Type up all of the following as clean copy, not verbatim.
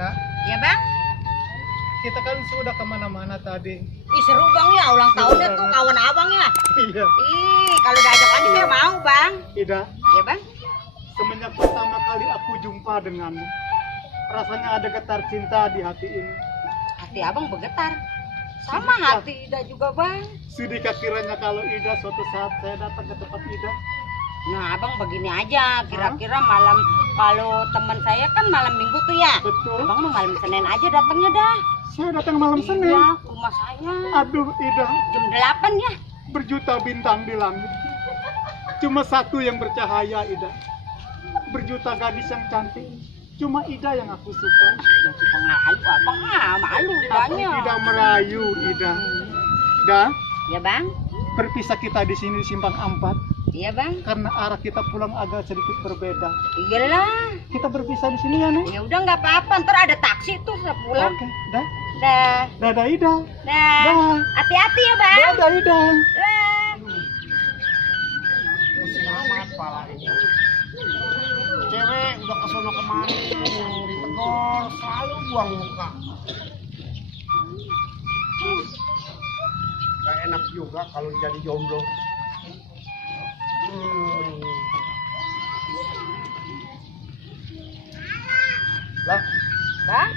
Dah, Ya bang? kita kan sudah kemana-mana tadi. Ih seru bang ya, ulang tahunnya tuh kawan abang ya. Iya. Ih kalau diajak lagi saya mau bang. Ida, Ya bang? semenjak pertama kali aku jumpa denganmu, rasanya ada getar cinta di hati ini. Hati abang bergetar. Sama hati Ida juga bang. Sudikah kiranya kalau Ida suatu saat saya datang ke tempat Ida? Nah abang begini aja, kira-kira malam, kalau teman saya kan malam minggu tuh ya. Betul. Abang mau malam Senin aja datangnya dah. Saya datang malam Senin. Iya, ke rumah saya. Aduh Ida, Jam 8 ya. berjuta bintang di langit. Cuma satu yang bercahaya Ida. Berjuta gadis yang cantik. Cuma Ida yang aku suka. Yang suka ngerayu abang malu Aku Idanya. tidak merayu Ida. Dah, Ya bang? berpisah kita di sini di Simpang Ampat Iya bang? karena arah kita pulang agak sedikit berbeda. Iyalah. Kita berpisah di sini ya, Nek? Ya udah nggak apa-apa, ntar ada taksi tuh saya pulang. Oke, dah. Dah. Dadah Ida. Dah. Dah. Hati-hati ya bang. Dadah Ida. Dah. Selamat pala ini. Cewek udah kesono kemari, ditegor, selalu buang muka. Gak enak juga kalau jadi jomblo. Lah, Bang?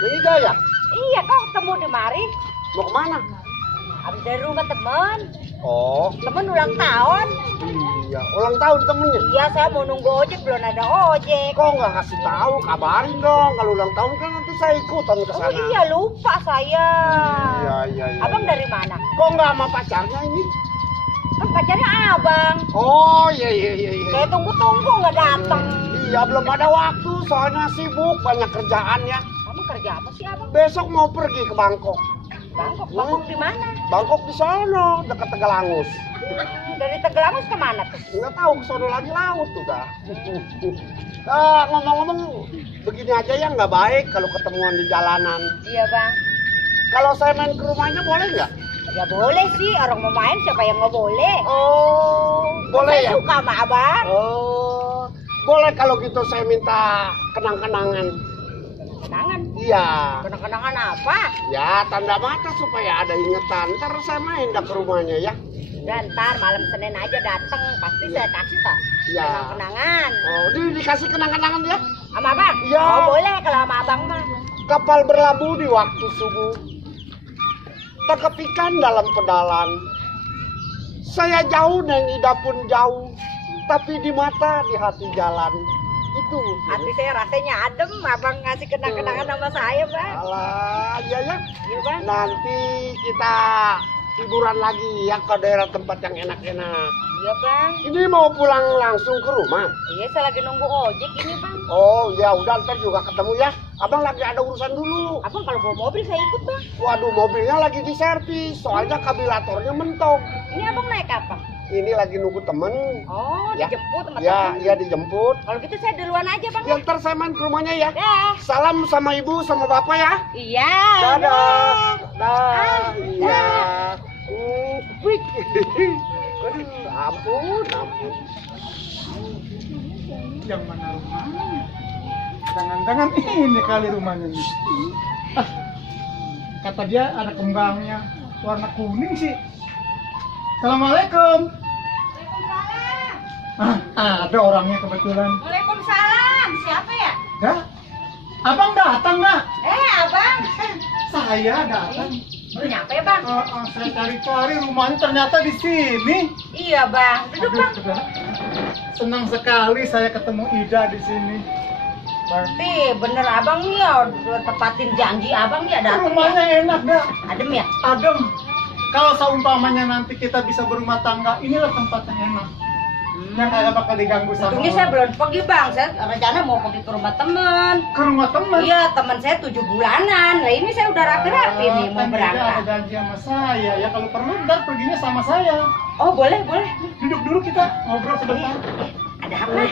yang Ida ya? Iya kok ketemu di mari. Mau kemana? Habis dari rumah temen. Oh, Temen ulang tahun. iya, ulang tahun temennya. Iya saya mau nunggu ojek, belum ada ojek. Kok nggak kasih tahu, kabarin dong. Kalau ulang tahun kan nanti saya ikutan ke Oh sana. iya lupa saya. Iya. Abang dari mana? Kok nggak sama pacarnya ini? Kan pacarnya abang. Oh iya. Saya tunggu-tunggu nggak datang. Iya belum ada waktu, soalnya sibuk banyak kerjaan ya. Kamu kerja apa sih abang? Besok mau pergi ke Bangkok. Bangkok di mana? Bangkok di sono, dekat Tegalangus. Dari Tegalangus ke mana tuh? Nggak tahu ke sono lagi laut udah. Ngomong-ngomong, begini aja ya nggak baik kalau ketemuan di jalanan. Iya bang. Kalau saya main ke rumahnya boleh nggak? Ya boleh sih, orang mau main siapa yang nggak boleh? Oh, boleh Saya ya? suka sama abang. Oh, boleh kalau gitu saya minta kenang-kenangan. Kenangan. Iya. Kenang-kenangan apa? Ya, tanda mata supaya ada ingetan. Ntar saya main dah ke rumahnya ya. Dan ntar malam Senin aja dateng, pasti saya kasih tak. Iya. Kenang-kenangan. Oh, dikasih kenang-kenangan ya? Sama abang? Iya. Oh boleh kalau sama abang mah. Kapal berlabuh di waktu subuh. Tangkap ikan dalam pedalan. Saya jauh dan Ida pun jauh. Tapi di mata, di hati jalan. Itu. Hati saya rasanya adem, abang ngasih kenang-kenangan sama saya bang. Alah, iya ya. Iya bang. Nanti kita liburan lagi ya ke daerah tempat yang enak-enak. Iya bang. Ini mau pulang langsung ke rumah. Iya saya lagi nunggu ojek ini bang. Oh ya udah ntar juga ketemu ya. Abang lagi ada urusan dulu. Abang kalau bawa mobil saya ikut bang. Waduh mobilnya lagi diservis. Soalnya kabilatornya mentok. Ini abang naik apa? Ini lagi nunggu temen. Oh Ya. dijemput sama Ya, temen. iya dijemput. Kalau gitu saya duluan aja bang. Ya ntar saya main ke rumahnya ya. Dah. Salam sama ibu sama bapak ya. Iya. Dadah. Dah. Iya. Dah. Wih. Aduh, ampun. Yang mana rumahnya? Jangan-jangan ini kali rumahnya nih. Ah, kata dia ada kembangnya warna kuning sih. Assalamualaikum. Ada orangnya kebetulan. Waalaikumsalam. Siapa ya? Ya, abang datang nak. Abang. Saya datang. Baru nyampe bang. Saya cari-cari rumahnya ternyata di sini. Iya bang. Duduk bang. Aduh, senang sekali saya ketemu Ida di sini. Berarti bener abang nih ya udah tepatin janji abang ya datang ya. Rumahnya enak dah, Adem ya. adem. Kalau seumpamanya nanti kita bisa berumah tangga, inilah tempat yang enak. Yang kagak bakal diganggu sama Untungnya saya orang. belum pergi bang. Saya rencana mau pergi ke rumah temen. Ke rumah teman. Iya teman saya 7 bulanan. Nah ini saya udah rapi-rapi nih mau Kan Ida ada berangkat. janji sama saya. Ya kalau perlu ntar perginya sama saya. Oh boleh boleh. Duduk dulu kita ngobrol sebentar. Ada apa?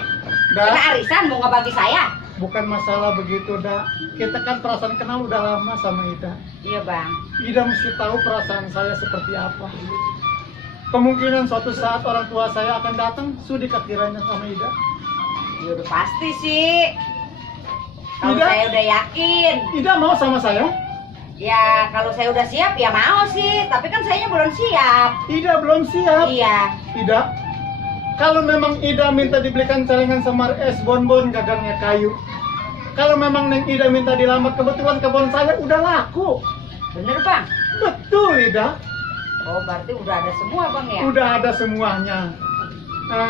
Dah, Ada arisan mau ngebagi saya. bukan masalah begitu dah. Kita kan perasaan kenal udah lama sama Ida. Iya bang. Ida mesti tahu perasaan saya seperti apa. Kemungkinan suatu saat orang tua saya akan datang, sudikah kiranya sama Ida? Ya udah pasti sih. Kalau Ida? saya udah yakin. Ida mau sama saya? Ya kalau saya udah siap ya mau sih. Tapi kan sayanya belum siap. Ida belum siap. Iya. Ida, kalau memang Ida minta dibelikan celengan sama es bonbon gagangnya kayu. Kalau memang Neng Ida minta dilamar, kebetulan kebun saya udah laku. Bener bang? Betul Ida, Oh berarti udah ada semua bang ya? udah ada semuanya.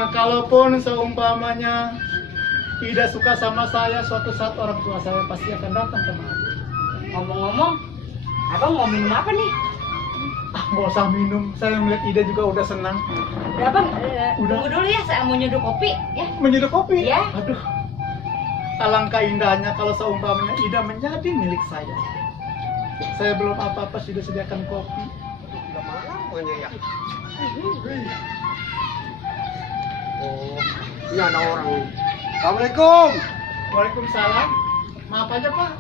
Kalaupun seumpamanya Ida suka sama saya, suatu saat orang tua saya pasti akan datang kemari. Ngomong-ngomong, abang mau minum apa nih? Nggak usah minum, saya melihat Ida juga udah senang. Udah bang, Udah. tunggu dulu ya, saya mau nyeduh kopi ya. Menyeduh kopi? Iya. Aduh, alangkah indahnya kalau seumpamanya Ida menjadi milik saya. Saya belum apa-apa sudah sediakan kopi. Udah mana namanya ya? Oh, ini ada orang. Assalamualaikum. Waalaikumsalam. Maaf aja Pak.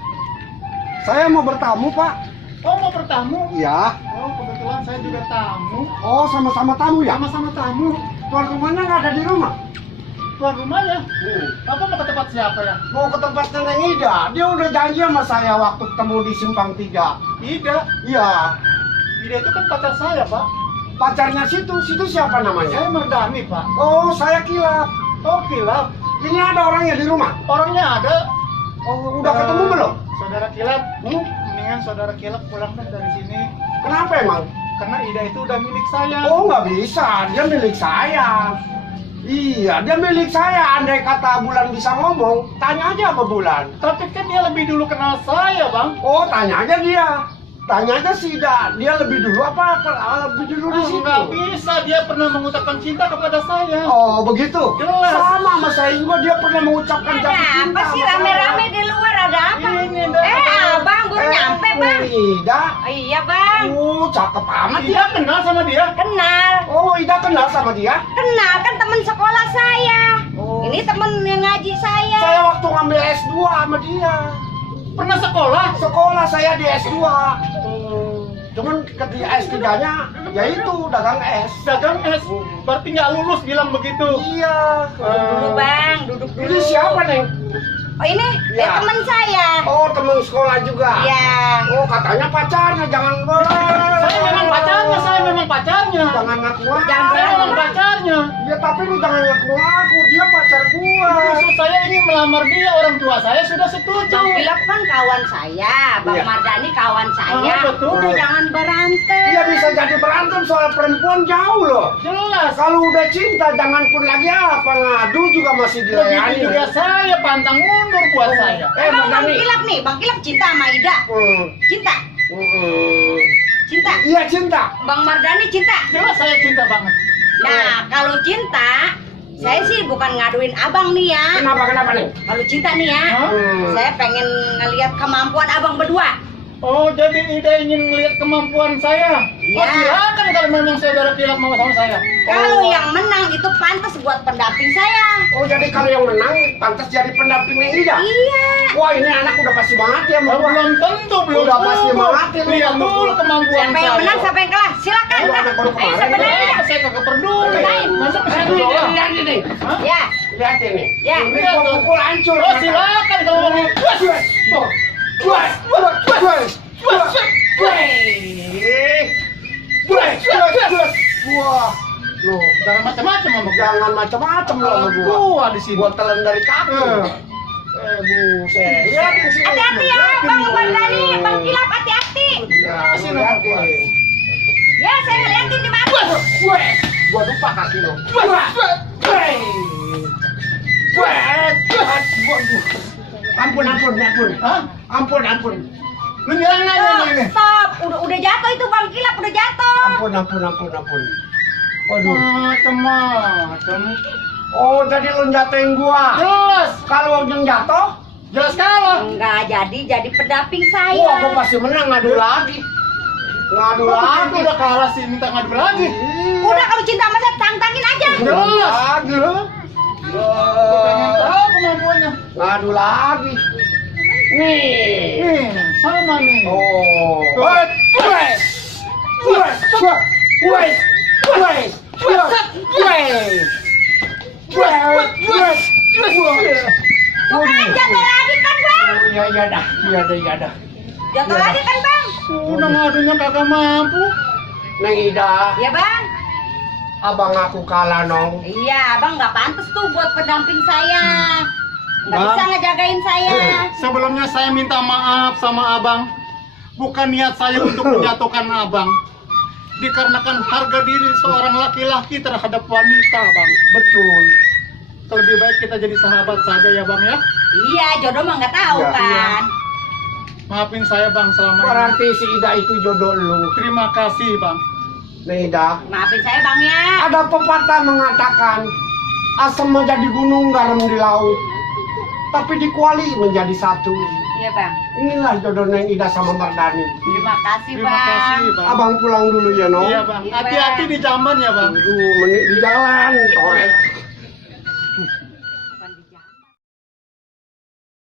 Saya mau bertamu, Pak. Oh mau bertamu? Iya. Oh kebetulan saya juga tamu. Oh, sama-sama tamu ya? Sama-sama tamu. Tuan rumahnya nggak ada di rumah. Tuan rumahnya? Bapak mau ke tempat siapa ya? Mau ke tempat Nenek Ida. Dia udah janji sama saya waktu ketemu di Simpang 3. Ida. Iya. Ida itu kan pacar saya Pak. Pacarnya situ siapa namanya? Saya Mardani Pak. Oh, saya Kilap. Oh Kilap. Ini ada orangnya di rumah. Orangnya ada. Oh, udah ketemu belum? Saudara Kilap. Mendingan saudara Kilap pulang dah dari sini. Kenapa emang? Karena Ida itu udah milik saya. Oh, nggak bisa. Dia milik saya. Iya, dia milik saya. Andai kata Bulan bisa ngomong, tanya aja apa Bulan. Tapi kan dia lebih dulu kenal saya Bang. Oh, tanya aja dia. Tanya aja si Ida. Dia lebih dulu apa lebih dulu di situ? Nggak bisa, dia pernah mengucapkan cinta kepada saya. Oh, begitu? Jelas. Sama sama saya juga, dia pernah mengucapkan Ada jatuh cinta. apa sih sama rame-rame saya. di luar, ada apa? Ini, Dah. Abang baru nyampe bang. Ida. Iya bang, Cakep amat ya. Ida kenal sama dia. kenal. Oh, Ida kenal sama dia? Kenal kan teman sekolah saya. Oh. Ini temen yang ngaji saya. Saya waktu ngambil S2 sama dia. Pernah sekolah. Sekolah saya di S2. Cuman ketika S3-nya ya itu dagang es. Dagang es. Berarti nggak lulus bilang begitu. Iya. Dulu bang, duduk dulu. Ini siapa nih? Oh ini Ya. teman saya. Oh, teman sekolah juga. Iya. Oh, katanya pacarnya, jangan Saya memang pacarnya, saya memang pacarnya. Jangan ngaku-ngaku. Jangan Saya memang berantem. pacarnya. Ya tapi lu jangan ngaku-ngaku, dia pacar gua. Justru saya ingin melamar dia, orang tua saya sudah setuju. Bang Pilap kan kawan saya, Bang Iya. Mardani kawan saya. betul. Udah jangan berantem. Dia bisa jadi berantem soal perempuan jauh loh. Jelas. Kalau udah cinta jangan pun lagi apa ngadu juga masih dilayani. Begitu juga saya pantang mundur buat saya. Emang Bang Mardani. Pilap nih, Bang Pilap cinta sama Ida. Cinta, cinta. Iya cinta. Bang Mardani cinta. Jelas saya cinta banget. Nah, kalau cinta, saya sih bukan ngaduin abang nih ya. Kenapa nih? Kalau cinta nih ya, Hah? saya pengen ngelihat kemampuan abang berdua. Oh, jadi Ida ingin melihat kemampuan saya? Iya. Oh, silakan kalau memang saudara Kilap mau sama saya. Kalau yang menang itu pantas buat pendamping saya. Oh jadi kalau yang menang pantas jadi pendampingnya Ida. Iya. Wah ini anak udah pasti mati ya Oh, mau. belum tentu, belum Udah pasti tentu. mati lu. Lihat dulu kemampuan Siapa yang saya. menang, siapa yang kalah? Silakan. Lu anak baru Ayo, kemarin. siapa menang? Ah, saya kagak peduli. Bedain. Masa ke situ doang? Lihat ini. Hah? Ya, Lihat ini. ya. Ini gua pukul hancur. Oh, silakan kalau mau. Wah, loh, Jangan macam-macam sama gua. jangan macam-macam lo sama gua. Gua di sini. Gua telan dari kaki. Buset. Lihatin sini. Hati-hati ya, Bang Mardani, Bang Kilap, hati-hati. Ya, Sini, lihatin. Ya, saya ngeliatin di mata. Gua lupa kaki lo. Ampun. Hah? Ampun. Lu nyerang aja ini. Stop, udah jatuh itu Bang Kilap, udah jatuh. Ampun. Waduh. Macam-macam. Oh, jadi lu jatuhin gua. Jelas. Kalau yang jatuh, Jelas kalah. Enggak jadi pendamping wah, saya. gua pasti menang ngadu lagi. Ngadu Kok lagi. begitu udah kalah sih minta ngadu lagi. Udah kalau cinta sama saya tantangin aja. Jelas. Lagi. Gua pengen tahu kemampuannya. Ngadu lagi. Nih. Nih, sama nih. Oh. Wait. Bukan jatuh lagi kan Bang? iya dah. Jatuh lagi kan bang? Udah ngadunya kagak mampu. Neng Ida, Iya bang. abang aku kalah nong. Iya abang nggak pantas tuh buat pendamping saya. Nggak Bang. bisa ngejagain saya. Sebelumnya saya minta maaf sama abang. Bukan niat saya untuk menjatuhkan abang. Dikarenakan harga diri seorang laki-laki terhadap wanita, bang. Betul. Lebih baik kita jadi sahabat saja ya, bang ya. Iya jodoh mah nggak tahu Iya. kan. Maafin saya, bang, selama ini. Berarti si Ida itu jodoh lu. Terima kasih, bang. Neng Ida, Maafin saya bang ya. ada pepatah mengatakan asam menjadi gunung, garam di laut, tapi dikuali menjadi satu. Iya bang. Inilah jodoh Neng Ida sama Mardani. Terima kasih Terima bang. kasih, bang. Abang pulang dulu ya, Nong. Iya, bang. Iya, Hati-hati Bang. di jaman ya, bang. Aduh, menit di jalan, corek.